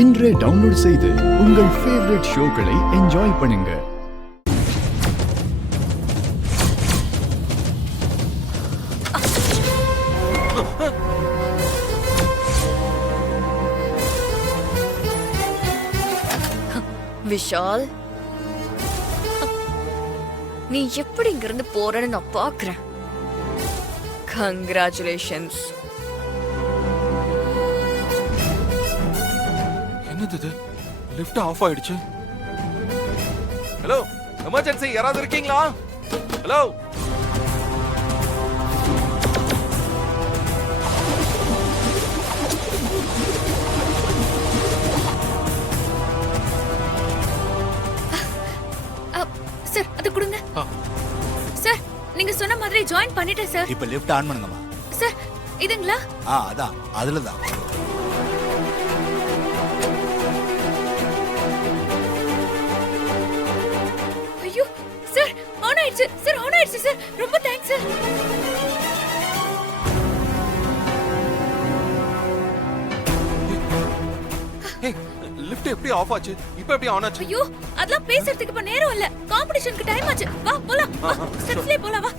இன்றே டவுன்லோட் செய்து உங்கள் ஃபேவரட் ஷோக்களை என்ஜாய் பண்ணுங்க. விஷால், நீ எப்படி இங்கிருந்து போறன்னு நான் பாக்குறேன். கங்க்ராச்சுலேஷன்ஸ். என்னது இது? லிஃப்ட் ஆஃப் ஆயிடுச்சு. ஹலோ, எமர்ஜென்சி யாராவது இருக்கீங்களா? ஹலோ. சார், அது கொடுங்க. சார், நீங்க சொன்ன மாதிரி ஜாயின் பண்ணிட்டேன் சார். இப்ப லிஃப்ட் ஆன் பண்ணுங்கம்மா. சார், இதுங்களா? அதான் அதுலதான். ஐயோ சார், ஆன் ஆயிடுச்சு சார், ஆன் ஆயிடுச்சு சார். ரொம்ப தேங்க்ஸ் சார். ஏய், லிஃப்ட் எப்படி ஆஃப் ஆச்சு? இப்போ எப்படி ஆன் ஆச்சு? ஐயோ, அதெல்லாம் பேசுறதுக்கு இப்ப நேரம் இல்ல. காம்படிஷனுக்கு டைம் ஆச்சு. வா போலாம். ஸ்டெப்ஸ்லயே போலாம் வா.